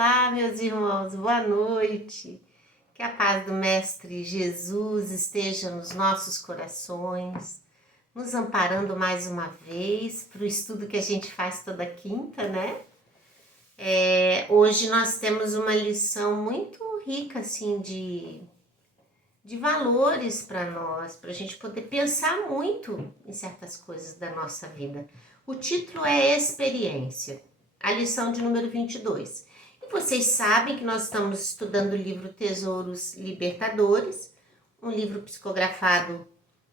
Olá, meus irmãos, boa noite. Que a paz do Mestre Jesus esteja nos nossos corações, nos amparando mais uma vez para o estudo que a gente faz toda quinta, né? Hoje nós temos uma lição muito rica, assim, de valores para nós, para a gente poder pensar muito em certas coisas da nossa vida. O título é Experiência, a lição de número 22. E vocês sabem que nós estamos estudando o livro Tesouros Libertadores, um livro psicografado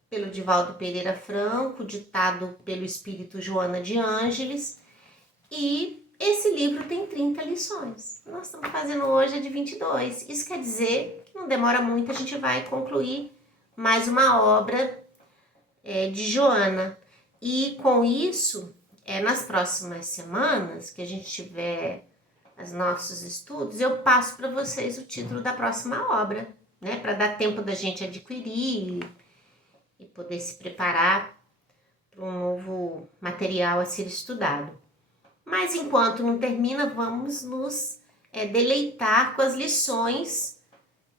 pelo Divaldo Pereira Franco, ditado pelo espírito Joana de Ângeles, e esse livro tem 30 lições. Nós estamos fazendo hoje a de 22. Isso quer dizer que não demora muito, a gente vai concluir mais uma obra de Joana. E com isso, nas próximas semanas que a gente tiver os nossos estudos, eu passo para vocês o título da próxima obra, né? Para dar tempo da gente adquirir e poder se preparar para um novo material a ser estudado. Mas enquanto não termina, vamos nos deleitar com as lições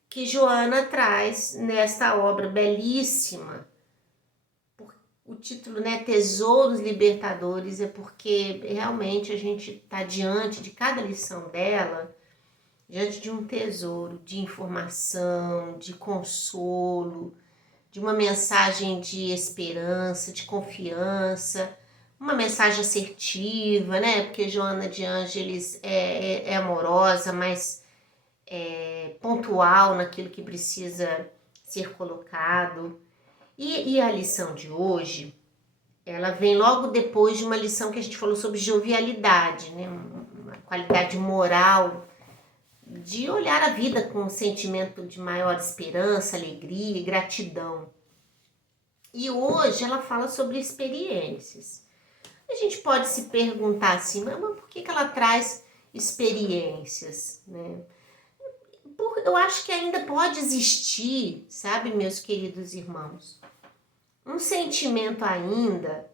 que Joana traz nesta obra belíssima. O título, né, Tesouros Libertadores, é porque realmente a gente está diante de cada lição dela, diante de um tesouro de informação, de consolo, de uma mensagem de esperança, de confiança, uma mensagem assertiva, né? Porque Joana de Ângeles é amorosa, mas pontual naquilo que precisa ser colocado. E a lição de hoje, ela vem logo depois de uma lição que a gente falou sobre jovialidade, né? Uma qualidade moral de olhar a vida com um sentimento de maior esperança, alegria e gratidão. E hoje ela fala sobre experiências. A gente pode se perguntar assim, mas por que ela traz experiências, né? Eu acho que ainda pode existir, sabe, meus queridos irmãos, um sentimento ainda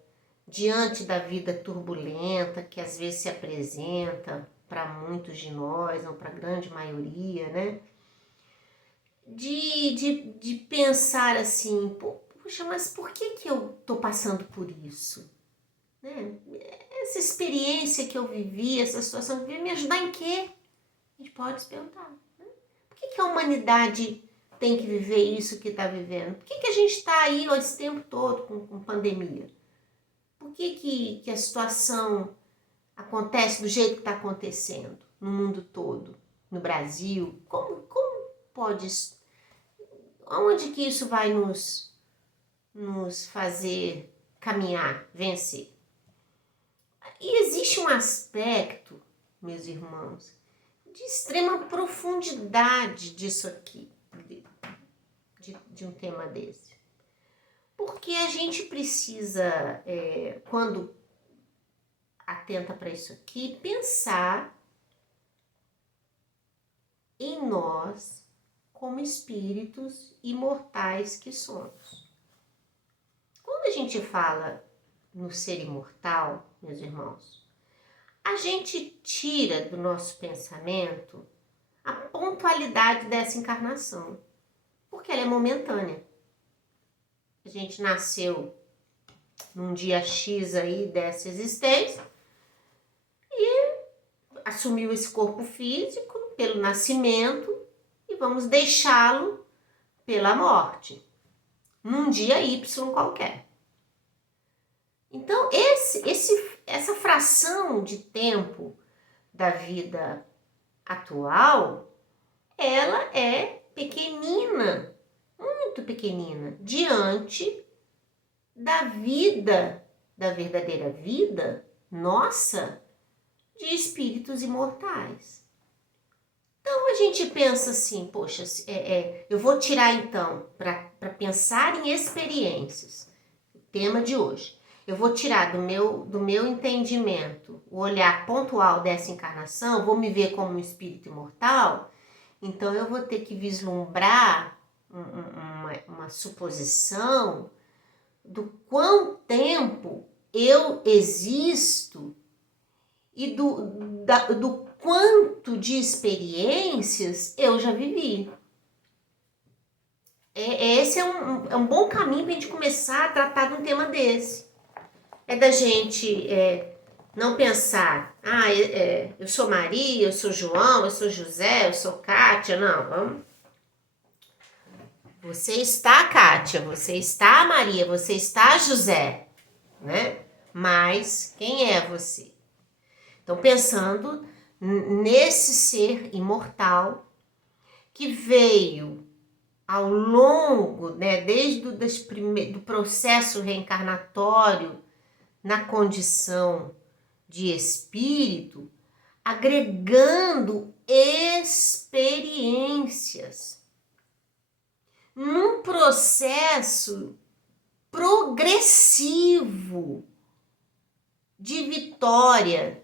diante da vida turbulenta que às vezes se apresenta para muitos de nós, ou para a grande maioria, né? De pensar assim, poxa, mas por que eu tô passando por isso? Né? Essa experiência que eu vivi, essa situação que eu vivi, me ajudar em quê? A gente pode se perguntar. Né? Por que a humanidade tem que viver isso que está vivendo? Por que a gente está aí ó, esse tempo todo com pandemia? Por que a situação acontece do jeito que está acontecendo no mundo todo, no Brasil? Como pode isso? Onde que isso vai nos fazer caminhar, vencer? E existe um aspecto, meus irmãos, de extrema profundidade disso aqui, de um tema desse. Porque a gente precisa, quando atenta para isso aqui, pensar em nós como espíritos imortais que somos. Quando a gente fala no ser imortal, meus irmãos, a gente tira do nosso pensamento a pontualidade dessa encarnação, porque ela é momentânea. A gente nasceu num dia X aí dessa existência e assumiu esse corpo físico pelo nascimento e vamos deixá-lo pela morte, num dia Y qualquer. Então, essa fração de tempo da vida atual, ela é pequenina, muito pequenina, diante da vida, da verdadeira vida nossa, de espíritos imortais. Então, a gente pensa assim, poxa, eu vou tirar então, para pensar em experiências, o tema de hoje. Eu vou tirar do meu entendimento o olhar pontual dessa encarnação, vou me ver como um espírito imortal, então eu vou ter que vislumbrar uma suposição do quão tempo eu existo e do quanto de experiências eu já vivi. Esse é um bom caminho para a gente começar a tratar de um tema desse. É da gente não pensar, eu sou Maria, eu sou João, eu sou José, eu sou Kátia. Não, vamos. Você está Kátia, você está Maria, você está José, né? Mas quem é você? Então, pensando nesse ser imortal que veio ao longo, né, desde do processo reencarnatório na condição de espírito, agregando experiências num processo progressivo de vitória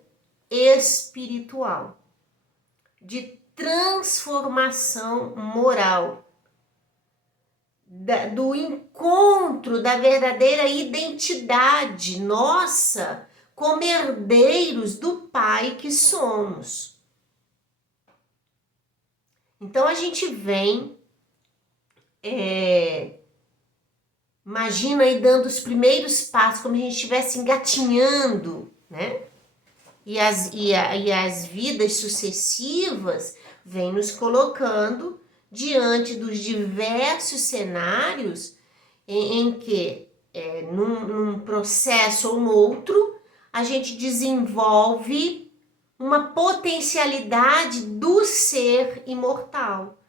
espiritual, de transformação moral, do encontro da verdadeira identidade nossa como herdeiros do Pai que somos. Então a gente vem, imagina aí dando os primeiros passos, como se a gente estivesse engatinhando, né? E as vidas sucessivas vêm nos colocando diante dos diversos cenários em que, num processo ou no outro, a gente desenvolve uma potencialidade do ser imortal.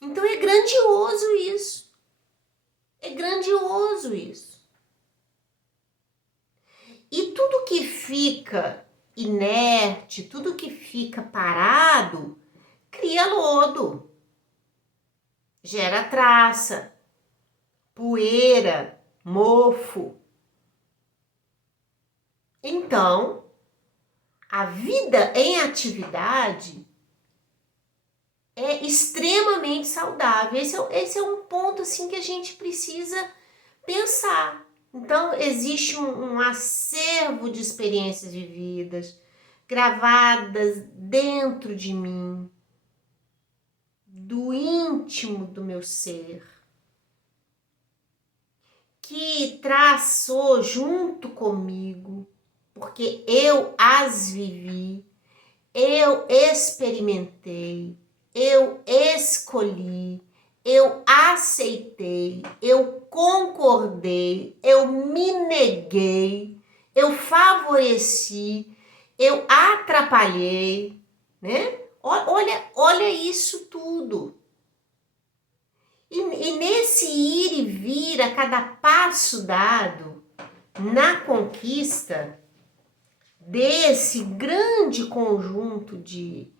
Então é grandioso isso. É grandioso isso. E tudo que fica inerte, tudo que fica parado, cria lodo, gera traça, poeira, mofo. Então, a vida em atividade é extremamente saudável. Esse é um ponto assim que a gente precisa pensar. Então, existe um acervo de experiências vividas, gravadas dentro de mim, do íntimo do meu ser, que traçou junto comigo, porque eu as vivi, eu experimentei, eu escolhi, eu aceitei, eu concordei, eu me neguei, eu favoreci, eu atrapalhei, né? Olha isso tudo. E nesse ir e vir, a cada passo dado, na conquista desse grande conjunto de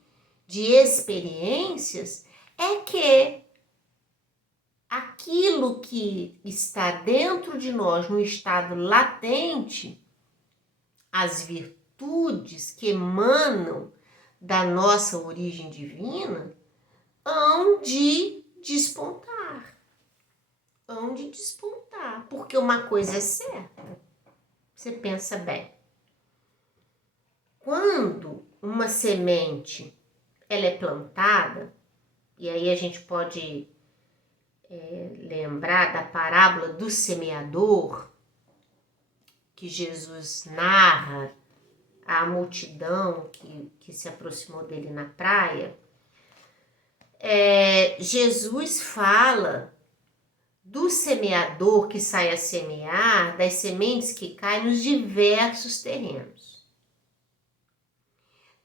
experiências, é que aquilo que está dentro de nós, no estado latente, as virtudes que emanam da nossa origem divina, hão de despontar. Hão de despontar. Porque uma coisa é certa. Você pensa bem. Quando uma semente ela é plantada, e aí a gente pode lembrar da parábola do semeador, que Jesus narra à multidão que se aproximou dele na praia. Jesus fala do semeador que sai a semear, das sementes que caem nos diversos terrenos.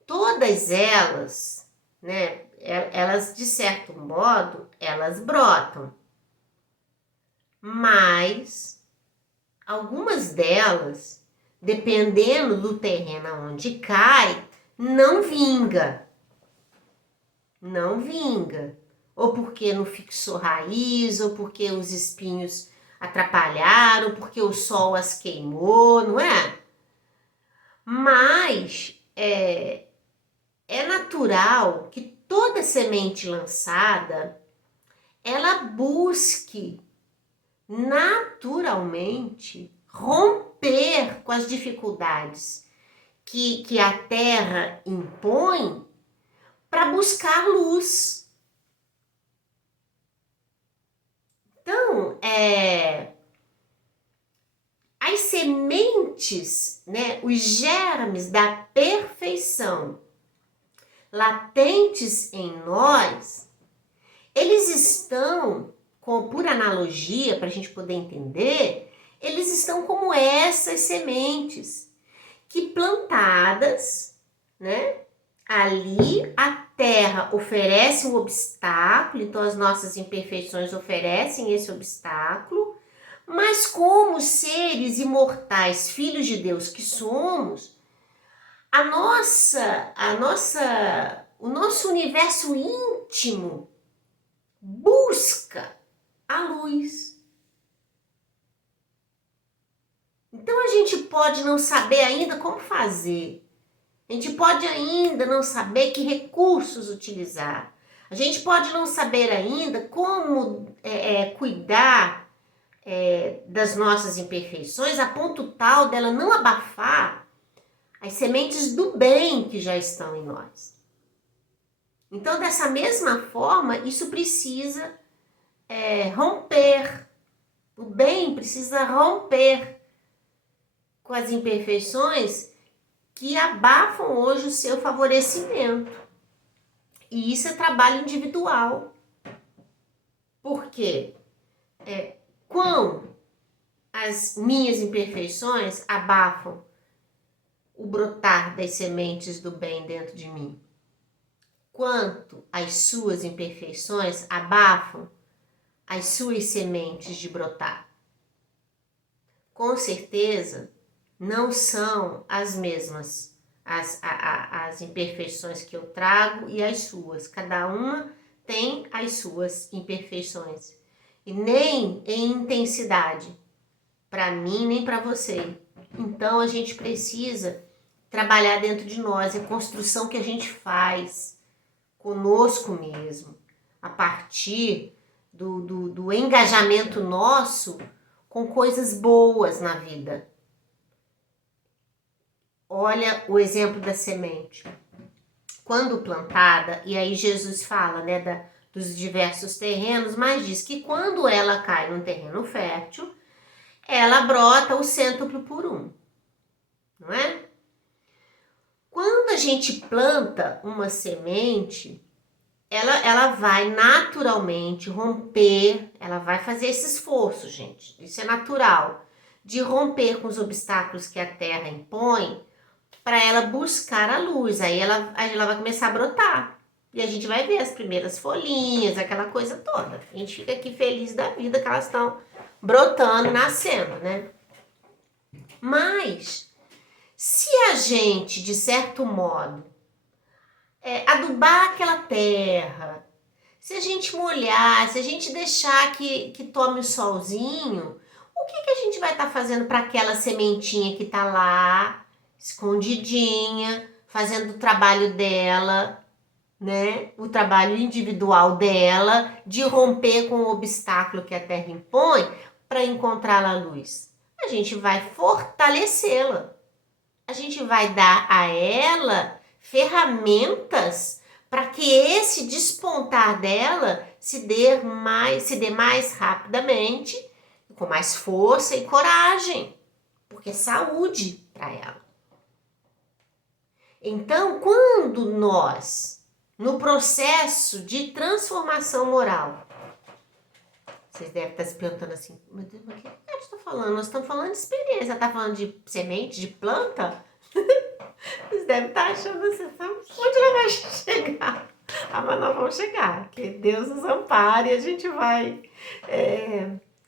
Todas elas, né, elas de certo modo, elas brotam, mas algumas delas, dependendo do terreno onde cai, não vinga. Não vinga. Ou porque não fixou raiz, ou porque os espinhos atrapalharam, porque o sol as queimou, não é? Mas é natural que toda semente lançada, ela busque naturalmente romper com as dificuldades que a terra impõe para buscar luz. Então, as sementes, né, os germes da perfeição latentes em nós, eles estão, por analogia, para a gente poder entender, eles estão como essas sementes que plantadas, né, ali a terra oferece um obstáculo, então as nossas imperfeições oferecem esse obstáculo, mas como seres imortais, filhos de Deus que somos, o nosso universo íntimo busca a luz. Então a gente pode não saber ainda como fazer. A gente pode ainda não saber que recursos utilizar. A gente pode não saber ainda como cuidar das nossas imperfeições a ponto tal dela não abafar as sementes do bem que já estão em nós. Então, dessa mesma forma, isso precisa romper. O bem precisa romper com as imperfeições que abafam hoje o seu favorecimento. E isso é trabalho individual. Por quê? Quão as minhas imperfeições abafam o brotar das sementes do bem dentro de mim? Quanto as suas imperfeições abafam as suas sementes de brotar? Com certeza, não são as mesmas as imperfeições que eu trago e as suas. Cada uma tem as suas imperfeições. E nem em intensidade, para mim nem para você. Então a gente precisa trabalhar dentro de nós, a construção que a gente faz conosco mesmo, a partir do engajamento nosso com coisas boas na vida. Olha o exemplo da semente. Quando plantada, e aí Jesus fala, né, dos diversos terrenos, mas diz que quando ela cai num terreno fértil, ela brota o cêntuplo por um, não é? Quando a gente planta uma semente, ela vai naturalmente romper, ela vai fazer esse esforço, gente, isso é natural, de romper com os obstáculos que a terra impõe para ela buscar a luz. Aí ela vai começar a brotar. E a gente vai ver as primeiras folhinhas, aquela coisa toda. A gente fica aqui feliz da vida que elas estão brotando, nascendo, né? Mas, se a gente, de certo modo, adubar aquela terra, se a gente molhar, se a gente deixar que tome o solzinho, o que a gente vai estar fazendo para aquela sementinha que está lá, escondidinha, fazendo o trabalho dela, né? O trabalho individual dela, de romper com o obstáculo que a terra impõe para encontrar a luz? A gente vai fortalecê-la. A gente vai dar a ela ferramentas para que esse despontar dela se dê mais rapidamente, com mais força e coragem, porque é saúde para ela. Então, quando nós, no processo de transformação moral, vocês devem estar se perguntando assim, meu Deus, mas o que a gente está falando? Nós estamos falando de experiência, está falando de semente, de planta? Vocês devem estar achando assim, onde ela vai chegar? Mas nós vamos chegar, que Deus nos ampare e a gente vai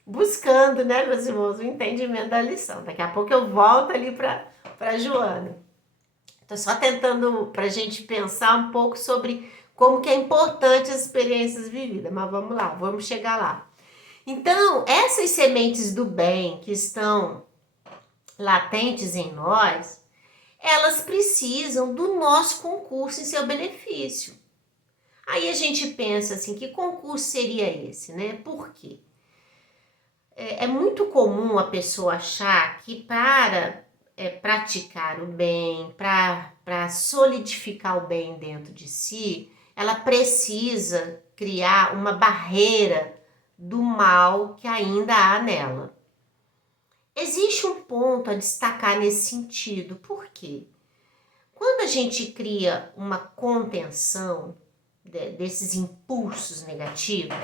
buscando, né, meus irmãos, o entendimento da lição. Daqui a pouco eu volto ali para Joana. Estou só tentando para a gente pensar um pouco sobre como que é importante as experiências vividas, mas vamos lá, vamos chegar lá. Então, essas sementes do bem que estão latentes em nós, elas precisam do nosso concurso em seu benefício. Aí a gente pensa assim, que concurso seria esse, né? Por quê? É muito comum a pessoa achar que para praticar o bem, para solidificar o bem dentro de si, ela precisa criar uma barreira do mal que ainda há nela. Existe um ponto a destacar nesse sentido. Por quê? Quando a gente cria uma contenção desses impulsos negativos,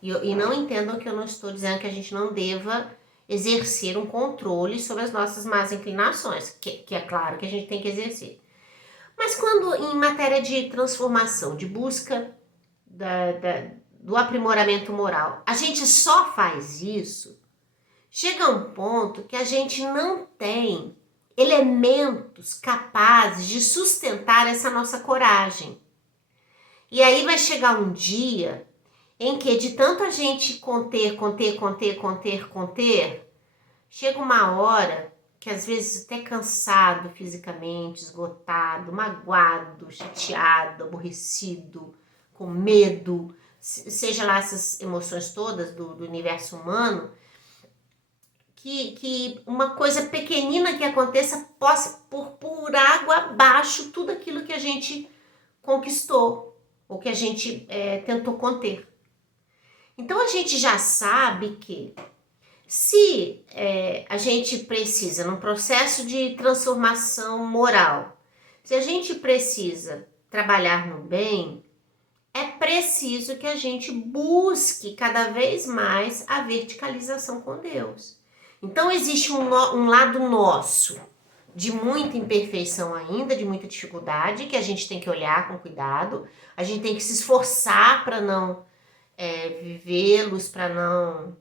e não entendam que eu não estou dizendo que a gente não deva exercer um controle sobre as nossas más inclinações, que é claro que a gente tem que exercer. Mas quando em matéria de transformação, de busca do aprimoramento moral, a gente só faz isso, chega um ponto que a gente não tem elementos capazes de sustentar essa nossa coragem. E aí vai chegar um dia em que de tanto a gente conter, chega uma hora que às vezes até cansado fisicamente, esgotado, magoado, chateado, aborrecido, com medo, seja lá essas emoções todas do universo humano, que uma coisa pequenina que aconteça possa por água abaixo tudo aquilo que a gente conquistou ou que a gente tentou conter. Então a gente já sabe que se a gente precisa, num processo de transformação moral, se a gente precisa trabalhar no bem, é preciso que a gente busque cada vez mais a verticalização com Deus. Então existe um lado nosso de muita imperfeição ainda, de muita dificuldade, que a gente tem que olhar com cuidado, a gente tem que se esforçar para não vivê-los, para não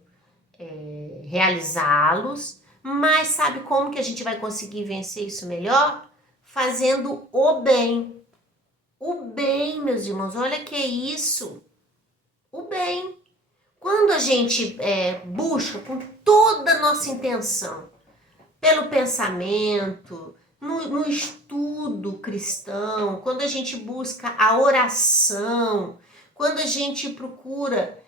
realizá-los, mas sabe como que a gente vai conseguir vencer isso melhor? Fazendo o bem. O bem, meus irmãos, olha que é isso. O bem. Quando a gente busca com toda a nossa intenção, pelo pensamento, no estudo cristão, quando a gente busca a oração, quando a gente procura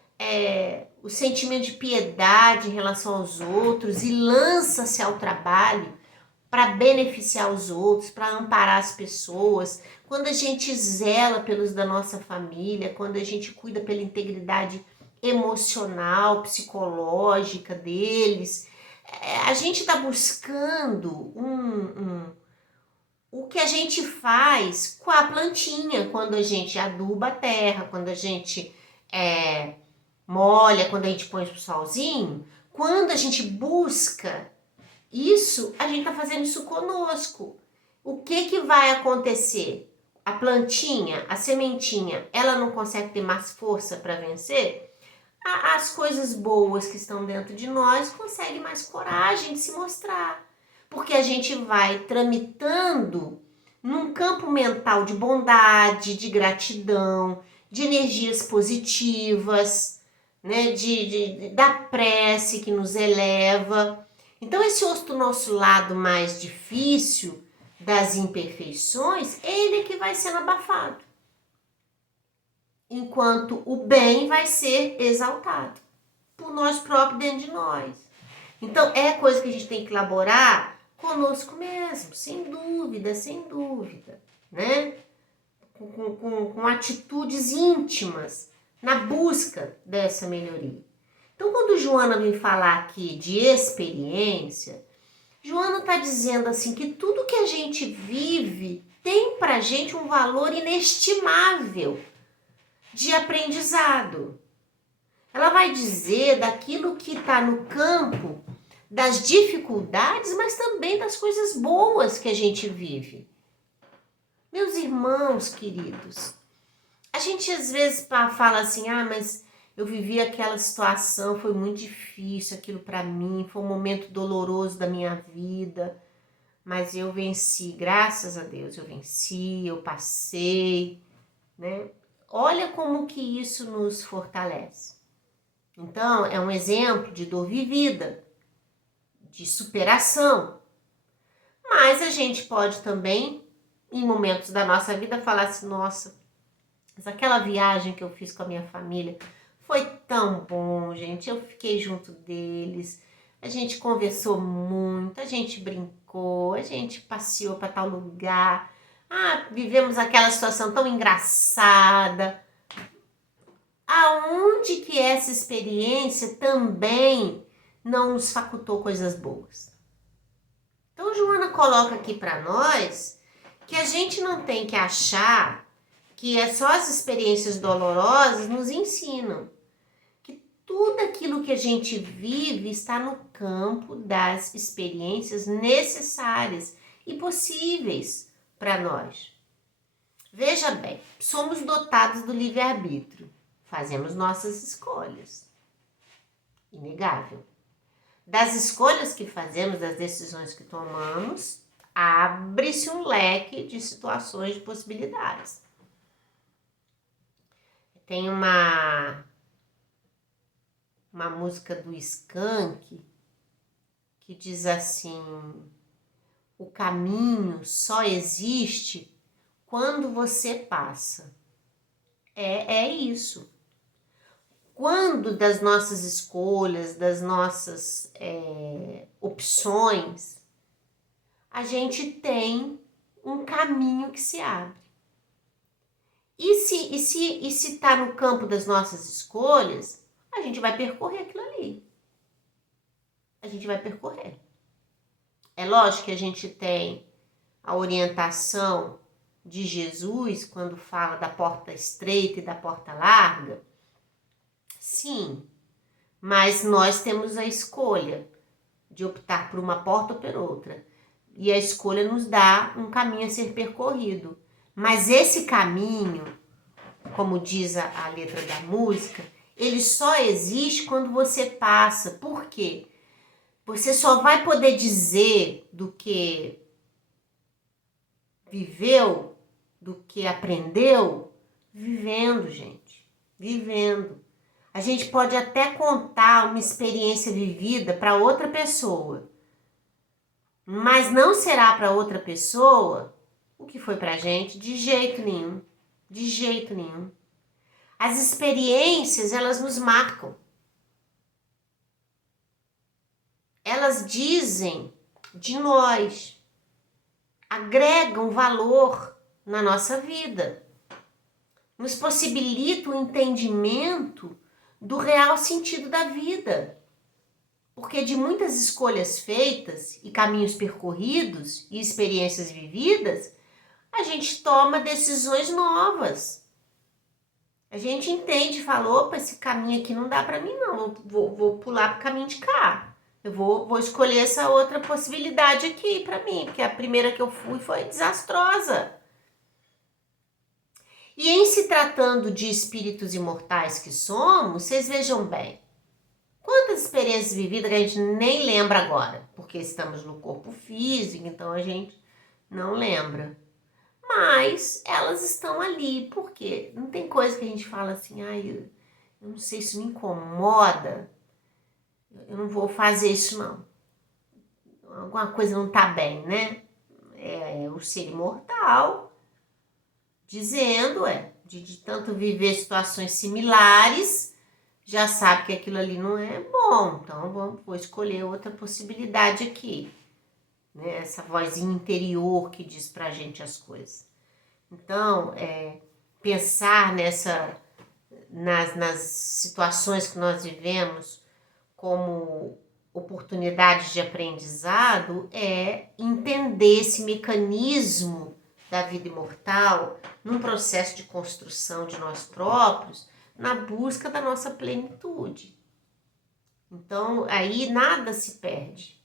o sentimento de piedade em relação aos outros e lança-se ao trabalho para beneficiar os outros, para amparar as pessoas, quando a gente zela pelos da nossa família, quando a gente cuida pela integridade emocional, psicológica deles, a gente está buscando o que a gente faz com a plantinha, quando a gente aduba a terra, quando a gente molha, quando a gente põe o solzinho, quando a gente busca isso, a gente está fazendo isso conosco. O que vai acontecer? A plantinha, a sementinha, ela não consegue ter mais força para vencer? As coisas boas que estão dentro de nós conseguem mais coragem de se mostrar. Porque a gente vai tramitando num campo mental de bondade, de gratidão, de energias positivas, né? Da prece que nos eleva. Então esse outro nosso lado mais difícil das imperfeições, ele é que vai sendo abafado. Enquanto o bem vai ser exaltado por nós próprios dentro de nós. Então é coisa que a gente tem que elaborar conosco mesmo, sem dúvida, né? Com atitudes íntimas na busca dessa melhoria. Então quando Joana vem falar aqui de experiência, Joana está dizendo assim que tudo que a gente vive tem pra gente um valor inestimável de aprendizado. Ela vai dizer daquilo que está no campo das dificuldades, mas também das coisas boas que a gente vive. Meus irmãos queridos, a gente às vezes fala assim, mas eu vivi aquela situação, foi muito difícil aquilo para mim, foi um momento doloroso da minha vida, mas eu venci, graças a Deus, eu venci, eu passei, né? Olha como que isso nos fortalece. Então, é um exemplo de dor vivida, de superação. Mas a gente pode também, em momentos da nossa vida, falar assim, nossa, mas aquela viagem que eu fiz com a minha família foi tão bom, gente. Eu fiquei junto deles, a gente conversou muito, a gente brincou, a gente passeou para tal lugar, vivemos aquela situação tão engraçada. Aonde que essa experiência também não nos facultou coisas boas? Então, Joana coloca aqui para nós que a gente não tem que achar que é só as experiências dolorosas nos ensinam. Que tudo aquilo que a gente vive está no campo das experiências necessárias e possíveis para nós. Veja bem, somos dotados do livre-arbítrio. Fazemos nossas escolhas. Inegável. Das escolhas que fazemos, das decisões que tomamos, abre-se um leque de situações, de possibilidades. Tem uma música do Skank que diz assim: o caminho só existe quando você passa. É isso. Quando das nossas escolhas, das nossas opções, a gente tem um caminho que se abre. E se tá no campo das nossas escolhas, a gente vai percorrer aquilo ali. A gente vai percorrer. É lógico que a gente tem a orientação de Jesus quando fala da porta estreita e da porta larga. Sim, mas nós temos a escolha de optar por uma porta ou por outra. E a escolha nos dá um caminho a ser percorrido. Mas esse caminho, como diz a letra da música, ele só existe quando você passa. Por quê? Você só vai poder dizer do que viveu, do que aprendeu, vivendo, gente. Vivendo. A gente pode até contar uma experiência vivida para outra pessoa, mas não será para outra pessoa o que foi para a gente de jeito nenhum. De jeito nenhum. As experiências, elas nos marcam. Elas dizem de nós, agregam valor na nossa vida, nos possibilitam o entendimento do real sentido da vida. Porque de muitas escolhas feitas e caminhos percorridos e experiências vividas, a gente toma decisões novas. A gente entende e fala, opa, esse caminho aqui não dá para mim não, vou pular pro caminho de cá. Eu vou escolher essa outra possibilidade aqui para mim, porque a primeira que eu fui foi desastrosa. E em se tratando de espíritos imortais que somos, vocês vejam bem, quantas experiências vividas que a gente nem lembra agora, porque estamos no corpo físico, então a gente não lembra. Mas elas estão ali, porque não tem coisa que a gente fala assim, eu não sei, isso me incomoda, eu não vou fazer isso não. Alguma coisa não tá bem, né? É o ser imortal dizendo, de tanto viver situações similares, já sabe que aquilo ali não é bom, então vou escolher outra possibilidade aqui. Né? Essa vozinha interior que diz pra gente as coisas. Então, pensar nas situações que nós vivemos como oportunidades de aprendizado é entender esse mecanismo da vida imortal num processo de construção de nós próprios, na busca da nossa plenitude. Então, aí nada se perde.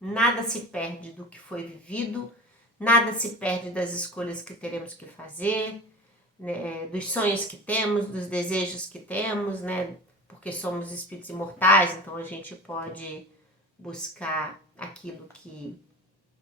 Nada se perde do que foi vivido, nada se perde das escolhas que teremos que fazer, né, dos sonhos que temos, dos desejos que temos, né, porque somos espíritos imortais, então a gente pode buscar aquilo que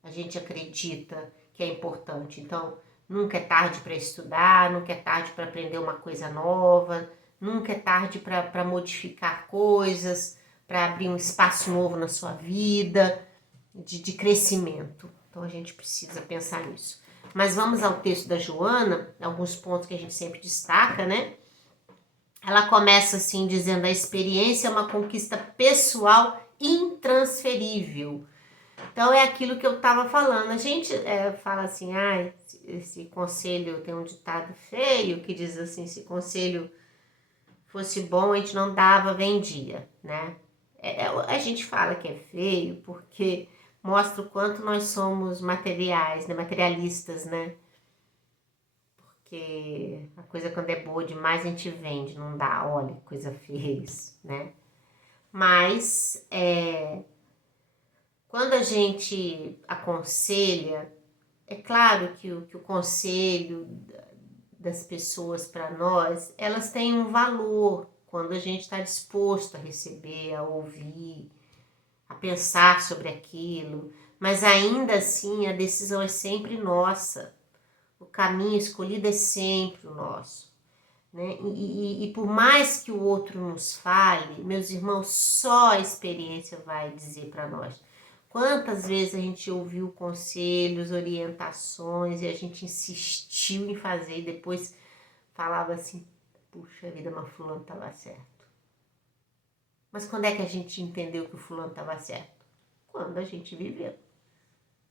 a gente acredita que é importante. Então, nunca é tarde para estudar, nunca é tarde para aprender uma coisa nova, nunca é tarde para modificar coisas, para abrir um espaço novo na sua vida, de crescimento. Então a gente precisa pensar nisso. Mas vamos ao texto da Joana, alguns pontos que a gente sempre destaca, né? Ela começa assim dizendo: a experiência é uma conquista pessoal intransferível. Então é aquilo que eu estava falando. A gente fala assim, esse conselho, tem um ditado feio que diz assim, se conselho fosse bom, a gente não dava, vendia, né? A gente fala que é feio porque mostra o quanto nós somos materiais, né? Materialistas, né? Porque a coisa quando é boa demais a gente vende, não dá, olha, coisa feia isso, né? Mas quando a gente aconselha, é claro que o conselho das pessoas para nós, elas têm um valor quando a gente está disposto a receber, a ouvir, a pensar sobre aquilo, mas ainda assim a decisão é sempre nossa, o caminho escolhido é sempre o nosso. Né? E por mais que o outro nos fale, meus irmãos, só a experiência vai dizer para nós. Quantas vezes a gente ouviu conselhos, orientações e a gente insistiu em fazer e depois falava assim, puxa vida, mas fulano estava certo. Mas quando é que a gente entendeu que o fulano estava certo? Quando a gente viveu,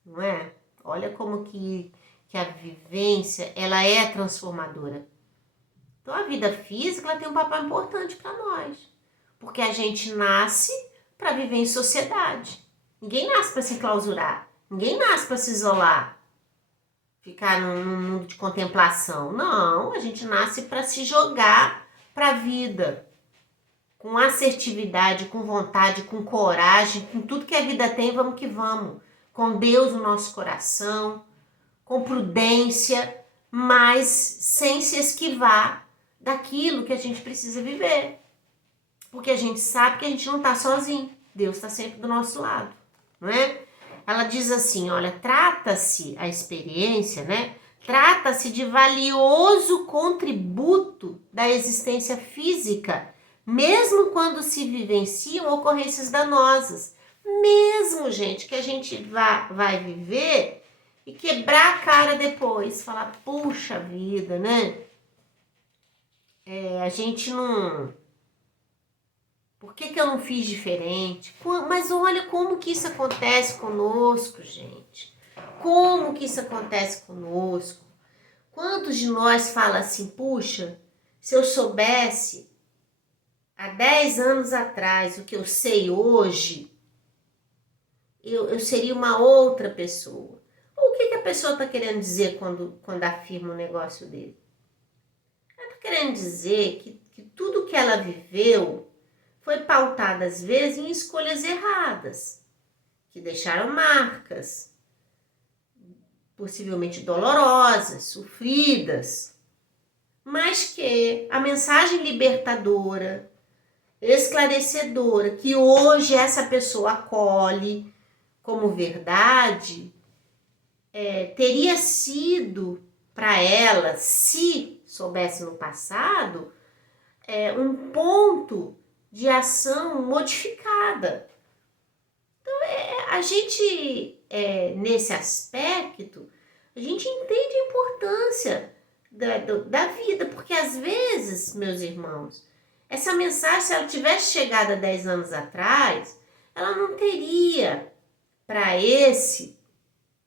não é? Olha como que a vivência, ela é transformadora. Então a vida física ela tem um papel importante para nós, porque a gente nasce para viver em sociedade. Ninguém nasce para se enclausurar, ninguém nasce para se isolar, ficar num mundo de contemplação. Não, a gente nasce para se jogar para a vida, com assertividade, com vontade, com coragem, com tudo que a vida tem, vamos que vamos. Com Deus no nosso coração, com prudência, mas sem se esquivar daquilo que a gente precisa viver. Porque a gente sabe que a gente não está sozinho. Deus está sempre do nosso lado, não é? Ela diz assim, olha, trata-se a experiência, né? Trata-se de valioso contributo da existência física, mesmo quando se vivenciam ocorrências danosas. Mesmo, gente, que a gente vai viver e quebrar a cara depois, falar, puxa vida, né? A gente não... Por que eu não fiz diferente? Mas olha como que isso acontece conosco, gente. Como que isso acontece conosco? Quantos de nós falam assim, puxa, se eu soubesse há 10 anos atrás o que eu sei hoje, eu seria uma outra pessoa. O que a pessoa está querendo dizer quando afirma um negócio dele? Ela está querendo dizer que tudo que ela viveu foi pautada às vezes em escolhas erradas, que deixaram marcas, possivelmente dolorosas, sofridas, mas que a mensagem libertadora, esclarecedora, que hoje essa pessoa acolhe como verdade, teria sido para ela, se soubesse no passado, um ponto de ação modificada. Então, a gente, nesse aspecto, a gente entende a importância da vida, porque às vezes, meus irmãos, essa mensagem, se ela tivesse chegado há 10 anos atrás, ela não teria, para esse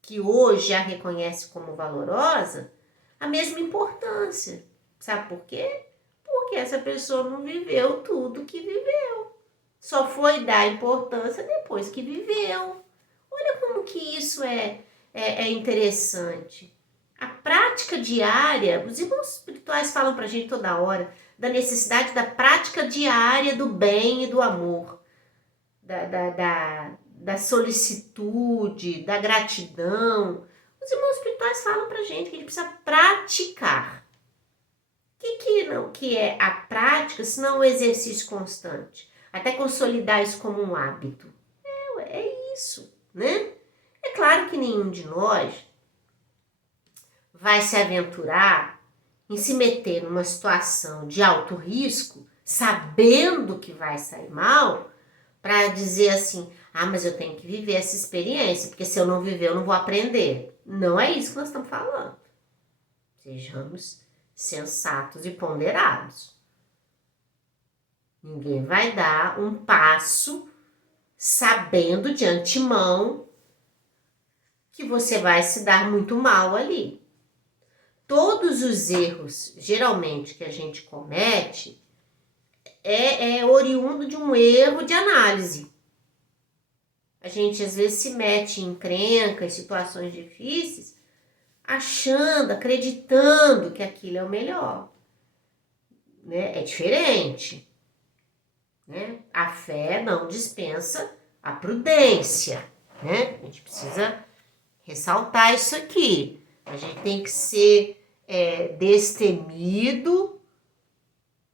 que hoje a reconhece como valorosa, a mesma importância. Sabe por quê? Porque essa pessoa não viveu tudo que viveu. Só foi dar importância depois que viveu. Olha como que isso é interessante. A prática diária, os irmãos espirituais falam pra gente toda hora da necessidade da prática diária do bem e do amor, da solicitude, da gratidão. Os irmãos espirituais falam pra gente que a gente precisa praticar. O que é a prática, se não o exercício constante? Até consolidar isso como um hábito. É isso, né? É claro que nenhum de nós vai se aventurar em se meter numa situação de alto risco, sabendo que vai sair mal, para dizer assim, mas eu tenho que viver essa experiência, porque se eu não viver, eu não vou aprender. Não é isso que nós estamos falando. Sejamos sensatos e ponderados. Ninguém vai dar um passo sabendo de antemão que você vai se dar muito mal ali. Todos os erros, geralmente, que a gente comete, é oriundo de um erro de análise. A gente, às vezes, se mete em encrencas, situações difíceis, achando, acreditando que aquilo é o melhor. Né? É diferente. Né? A fé não dispensa a prudência. Né? A gente precisa ressaltar isso aqui. A gente tem que ser destemido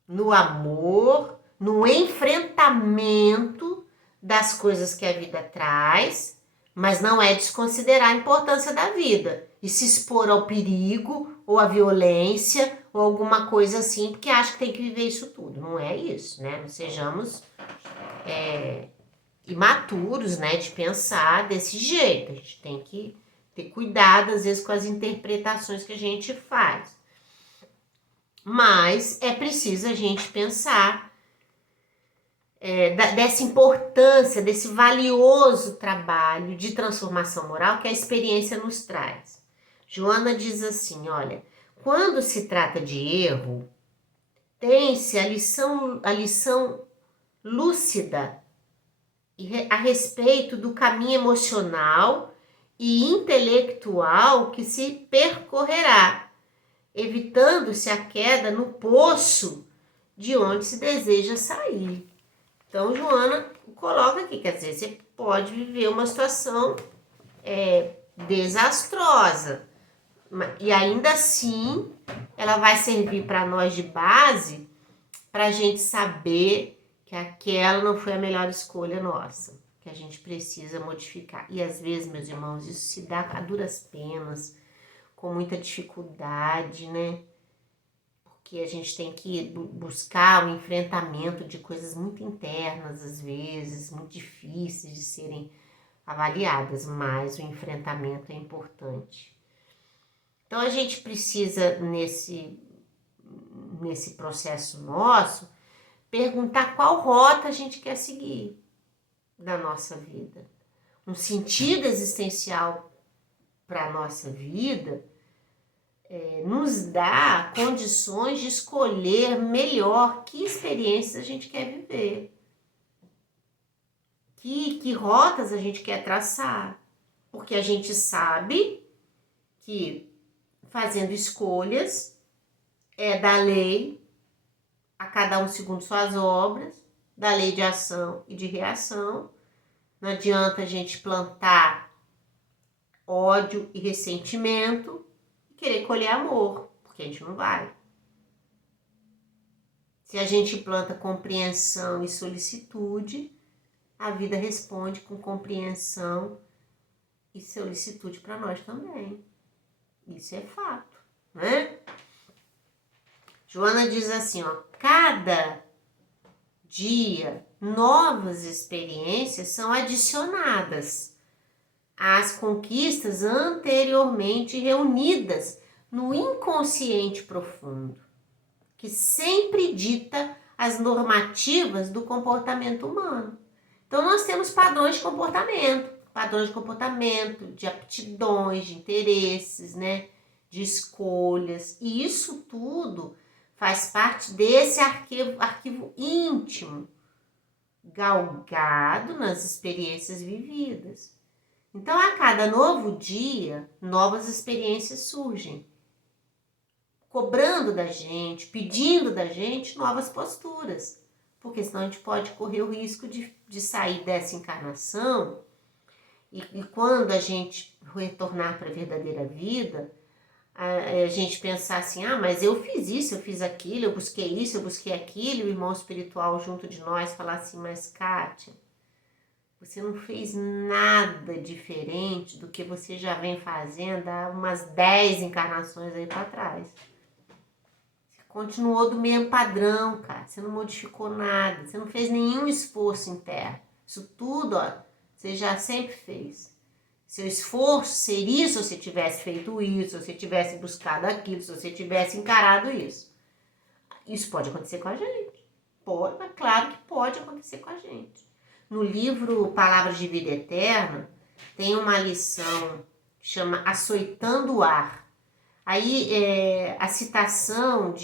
no amor, no enfrentamento das coisas que a vida traz, mas não é desconsiderar a importância da vida e se expor ao perigo ou à violência ou alguma coisa assim, porque acha que tem que viver isso tudo. Não é isso, né? Não sejamos imaturos, né, de pensar desse jeito. A gente tem que ter cuidado, às vezes, com as interpretações que a gente faz. Mas é preciso a gente pensar dessa importância, desse valioso trabalho de transformação moral que a experiência nos traz. Joana diz assim, olha, quando se trata de erro, tem-se a lição lúcida a respeito do caminho emocional e intelectual que se percorrerá, evitando-se a queda no poço de onde se deseja sair. Então, Joana coloca aqui, quer dizer, você pode viver uma situação desastrosa, e ainda assim ela vai servir para nós de base para a gente saber que aquela não foi a melhor escolha nossa, que a gente precisa modificar. E às vezes, meus irmãos, isso se dá a duras penas, com muita dificuldade, né? Porque a gente tem que buscar o enfrentamento de coisas muito internas, às vezes, muito difíceis de serem avaliadas, mas o enfrentamento é importante. Então, a gente precisa, nesse processo nosso, perguntar qual rota a gente quer seguir na nossa vida. Um sentido existencial para a nossa vida nos dá condições de escolher melhor que experiências a gente quer viver. Que rotas a gente quer traçar. Porque a gente sabe que fazendo escolhas é da lei, a cada um segundo suas obras, da lei de ação e de reação. Não adianta a gente plantar ódio e ressentimento e querer colher amor, porque a gente não vai. Se a gente planta compreensão e solicitude, a vida responde com compreensão e solicitude para nós também. Isso é fato, né? Joana diz assim, ó, cada dia novas experiências são adicionadas às conquistas anteriormente reunidas no inconsciente profundo, que sempre dita as normativas do comportamento humano. Então, nós temos padrões de comportamento, de aptidões, de interesses, né? De escolhas. E isso tudo faz parte desse arquivo íntimo, galgado nas experiências vividas. Então, a cada novo dia, novas experiências surgem, cobrando da gente, pedindo da gente novas posturas, porque senão a gente pode correr o risco de sair dessa encarnação e quando a gente retornar para a verdadeira vida, a gente pensar assim, mas eu fiz isso, eu fiz aquilo, eu busquei isso, eu busquei aquilo, e o irmão espiritual junto de nós falar assim, mas Kátia, você não fez nada diferente do que você já vem fazendo há umas 10 encarnações aí para trás. Você continuou do mesmo padrão, cara, você não modificou nada, você não fez nenhum esforço interno. Isso tudo, você já sempre fez. Seu esforço seria se você tivesse feito isso, se você tivesse buscado aquilo, se você tivesse encarado isso. Isso pode acontecer com a gente. Pode, mas claro que pode acontecer com a gente. No livro Palavras de Vida Eterna, tem uma lição que chama Açoitando o Ar. Aí a citação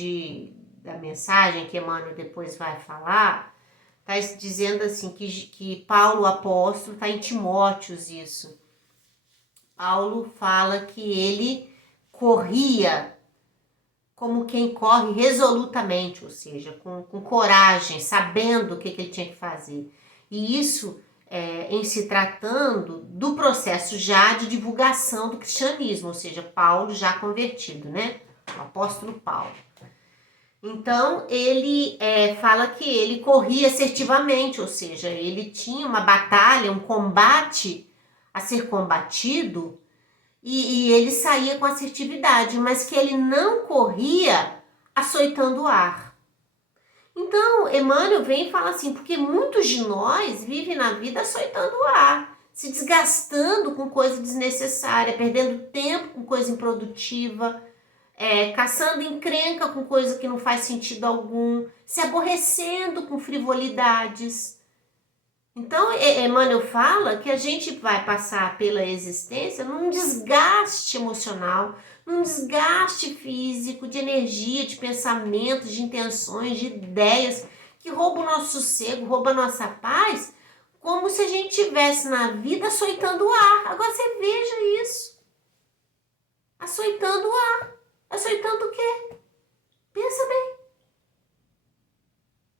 da mensagem que Emmanuel depois vai falar, está dizendo assim que Paulo, o apóstolo, está em Timóteos isso. Paulo fala que ele corria como quem corre resolutamente, ou seja, com coragem, sabendo o que ele tinha que fazer. E isso em se tratando do processo já de divulgação do cristianismo, ou seja, Paulo já convertido, né? O apóstolo Paulo. Então, ele fala que ele corria assertivamente, ou seja, ele tinha uma batalha, um combate a ser combatido, e ele saía com assertividade, mas que ele não corria açoitando o ar. Então, Emmanuel vem e fala assim, porque muitos de nós vivem na vida açoitando o ar, se desgastando com coisa desnecessária, perdendo tempo com coisa improdutiva, caçando encrenca com coisa que não faz sentido algum, se aborrecendo com frivolidades. Então, Emmanuel fala que a gente vai passar pela existência num desgaste emocional, num desgaste físico, de energia, de pensamentos, de intenções, de ideias, que rouba o nosso sossego, rouba a nossa paz, como se a gente estivesse na vida açoitando o ar. Agora você veja isso. Açoitando o ar. Açoitando o quê? Pensa bem.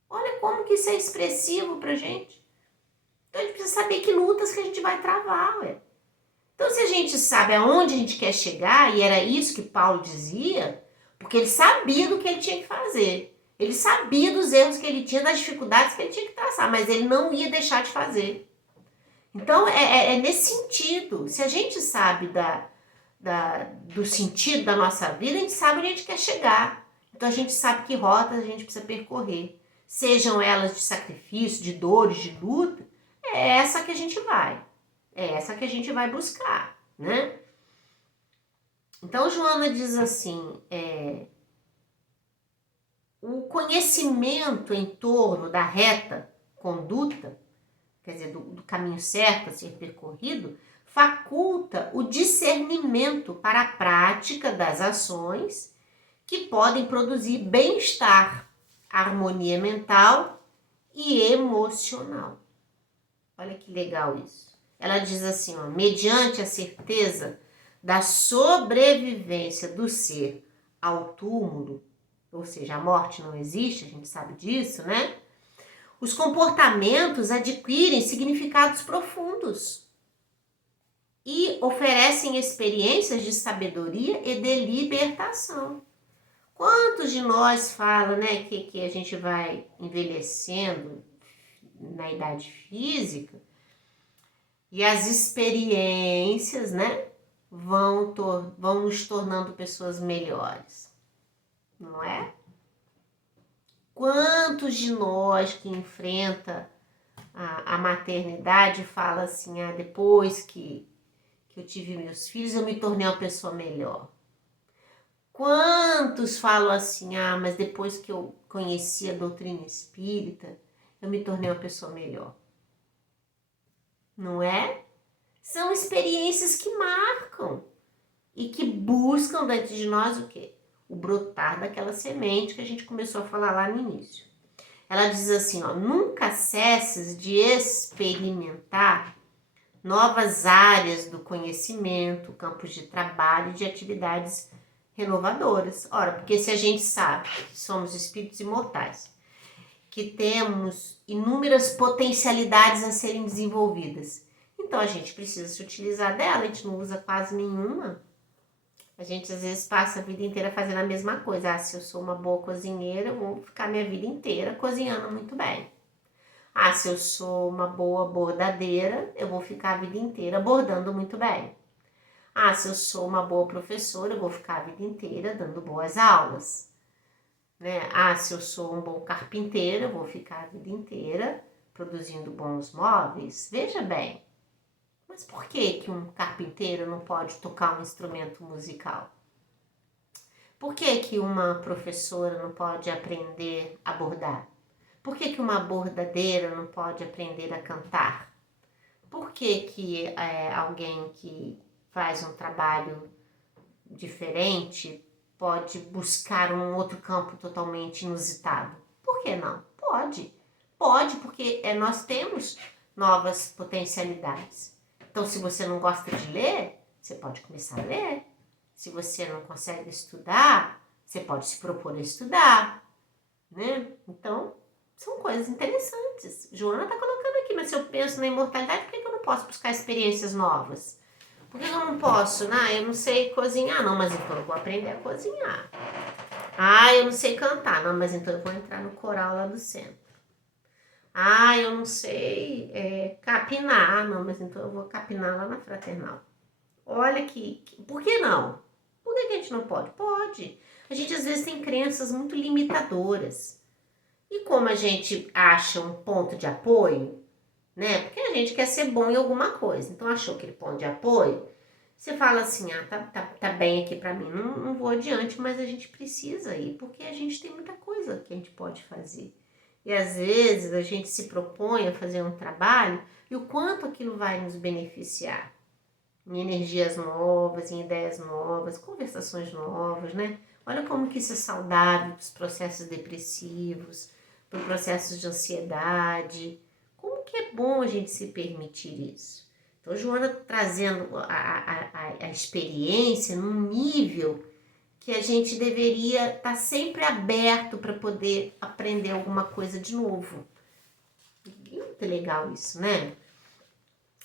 Olha como que isso é expressivo pra gente. Então a gente precisa saber que lutas que a gente vai travar, ué. Então se a gente sabe aonde a gente quer chegar, e era isso que Paulo dizia, porque ele sabia do que ele tinha que fazer. Ele sabia dos erros que ele tinha, das dificuldades que ele tinha que traçar, mas ele não ia deixar de fazer. Então é nesse sentido. Se a gente sabe do sentido da nossa vida, a gente sabe onde a gente quer chegar. Então a gente sabe que rotas a gente precisa percorrer. Sejam elas de sacrifício, de dores, de luta, é essa que a gente vai. É essa que a gente vai buscar, né? Então, Joana diz assim, o conhecimento em torno da reta conduta, quer dizer, do caminho certo a ser percorrido, faculta o discernimento para a prática das ações que podem produzir bem-estar, harmonia mental e emocional. Olha que legal isso. Ela diz assim, ó, mediante a certeza da sobrevivência do ser ao túmulo, ou seja, a morte não existe, a gente sabe disso, né? Os comportamentos adquirem significados profundos e oferecem experiências de sabedoria e de libertação. Quantos de nós falam, né, que a gente vai envelhecendo na idade física e as experiências, né, vão nos tornando pessoas melhores, não é? Quantos de nós que enfrenta a maternidade fala assim, depois que eu tive meus filhos, eu me tornei uma pessoa melhor. Quantos falam assim, mas depois que eu conheci a doutrina espírita, eu me tornei uma pessoa melhor. Não é? São experiências que marcam e que buscam dentro de nós o quê? O brotar daquela semente que a gente começou a falar lá no início. Ela diz assim, nunca cesses de experimentar novas áreas do conhecimento, campos de trabalho e de atividades renovadoras. Ora, porque se a gente sabe que somos espíritos imortais, que temos inúmeras potencialidades a serem desenvolvidas, então a gente precisa se utilizar dela, a gente não usa quase nenhuma. A gente às vezes passa a vida inteira fazendo a mesma coisa. Se eu sou uma boa cozinheira, eu vou ficar minha vida inteira cozinhando muito bem. Se eu sou uma boa bordadeira, eu vou ficar a vida inteira bordando muito bem. Se eu sou uma boa professora, eu vou ficar a vida inteira dando boas aulas. Né? Se eu sou um bom carpinteiro, eu vou ficar a vida inteira produzindo bons móveis. Veja bem, mas por que um carpinteiro não pode tocar um instrumento musical? Por que uma professora não pode aprender a bordar? Por que uma bordadeira não pode aprender a cantar? Por que alguém que faz um trabalho diferente pode buscar um outro campo totalmente inusitado? Por que não? Pode. Pode, porque nós temos novas potencialidades. Então, se você não gosta de ler, você pode começar a ler. Se você não consegue estudar, você pode se propor a estudar, né? Então, são coisas interessantes. Joana está colocando aqui, mas se eu penso na imortalidade, por que eu não posso buscar experiências novas? Por que eu não posso? Eu não sei cozinhar, não, mas então eu vou aprender a cozinhar. Eu não sei cantar, não, mas então eu vou entrar no coral lá do centro. Eu não sei capinar, não, mas então eu vou capinar lá na Fraternal. Olha por que não? Por que a gente não pode? Pode. A gente às vezes tem crenças muito limitadoras. E como a gente acha um ponto de apoio, né? Porque a gente quer ser bom em alguma coisa. Então achou aquele ponto de apoio, você fala assim, tá bem aqui pra mim, não vou adiante, mas a gente precisa ir, porque a gente tem muita coisa que a gente pode fazer. E às vezes a gente se propõe a fazer um trabalho e o quanto aquilo vai nos beneficiar. Em energias novas, em ideias novas, conversações novas, né? Olha como que isso é saudável para os processos depressivos, para os processos de ansiedade. Como que é bom a gente se permitir isso? Então, Joana trazendo a experiência num nível que a gente deveria estar sempre aberto para poder aprender alguma coisa de novo. Muito legal isso, né?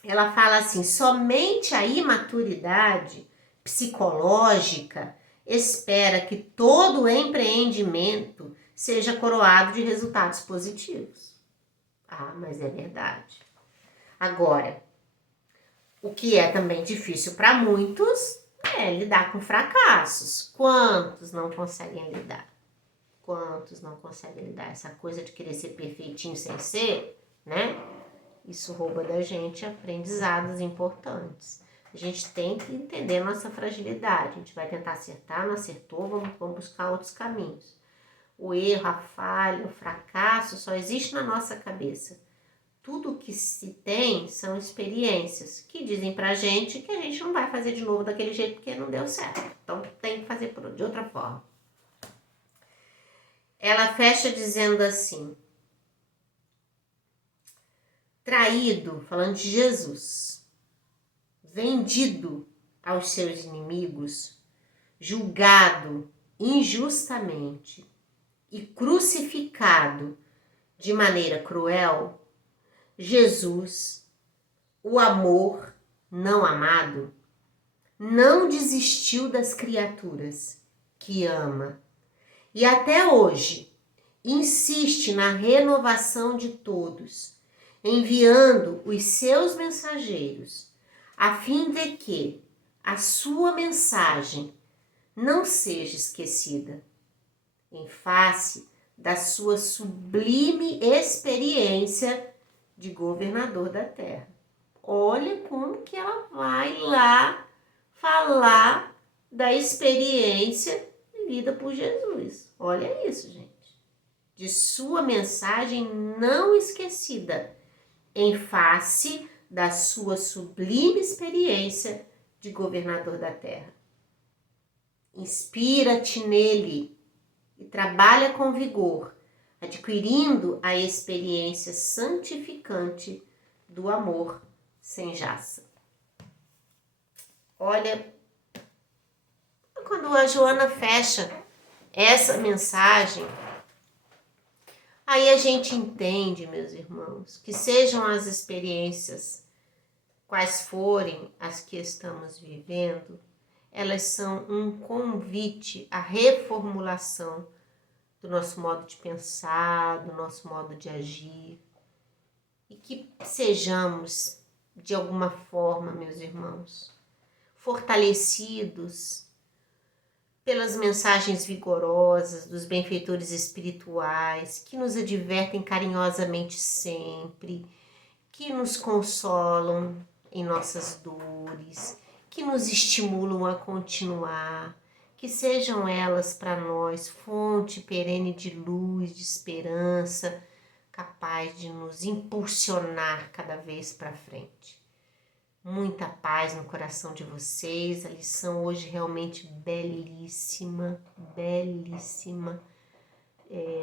Ela fala assim, somente a imaturidade psicológica espera que todo empreendimento seja coroado de resultados positivos. Mas é verdade. Agora, o que é também difícil para muitos é lidar com fracassos. Quantos não conseguem lidar? Quantos não conseguem lidar? Essa coisa de querer ser perfeitinho sem ser, né? Isso rouba da gente aprendizados importantes. A gente tem que entender nossa fragilidade. A gente vai tentar acertar, não acertou, vamos buscar outros caminhos. O erro, a falha, o fracasso só existe na nossa cabeça. Tudo que se tem são experiências que dizem pra gente que a gente não vai fazer de novo daquele jeito porque não deu certo. Então tem que fazer de outra forma. Ela fecha dizendo assim: traído, falando de Jesus, vendido aos seus inimigos, julgado injustamente e crucificado de maneira cruel, Jesus, o amor não amado, não desistiu das criaturas que ama e até hoje insiste na renovação de todos, enviando os seus mensageiros, a fim de que a sua mensagem não seja esquecida, em face da sua sublime experiência de governador da terra. Olha como que ela vai lá falar da experiência vivida por Jesus. Olha isso, gente. De sua mensagem não esquecida, em face da sua sublime experiência de governador da terra. Inspira-te nele e trabalha com vigor, adquirindo a experiência santificante do amor sem jaça. Olha, quando a Joana fecha essa mensagem, aí a gente entende, meus irmãos, que sejam as experiências quais forem as que estamos vivendo, elas são um convite à reformulação do nosso modo de pensar, do nosso modo de agir. E que sejamos, de alguma forma, meus irmãos, fortalecidos pelas mensagens vigorosas dos benfeitores espirituais, que nos advertem carinhosamente sempre, que nos consolam em nossas dores, que nos estimulam a continuar, que sejam elas para nós fonte perene de luz, de esperança, capaz de nos impulsionar cada vez para frente. Muita paz no coração de vocês. A lição hoje realmente belíssima, belíssima.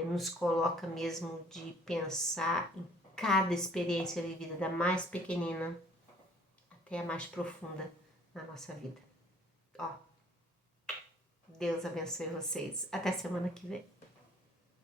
Nos coloca mesmo de pensar em cada experiência vivida, da mais pequenina até a mais profunda na nossa vida. Ó, Deus abençoe vocês. Até semana que vem.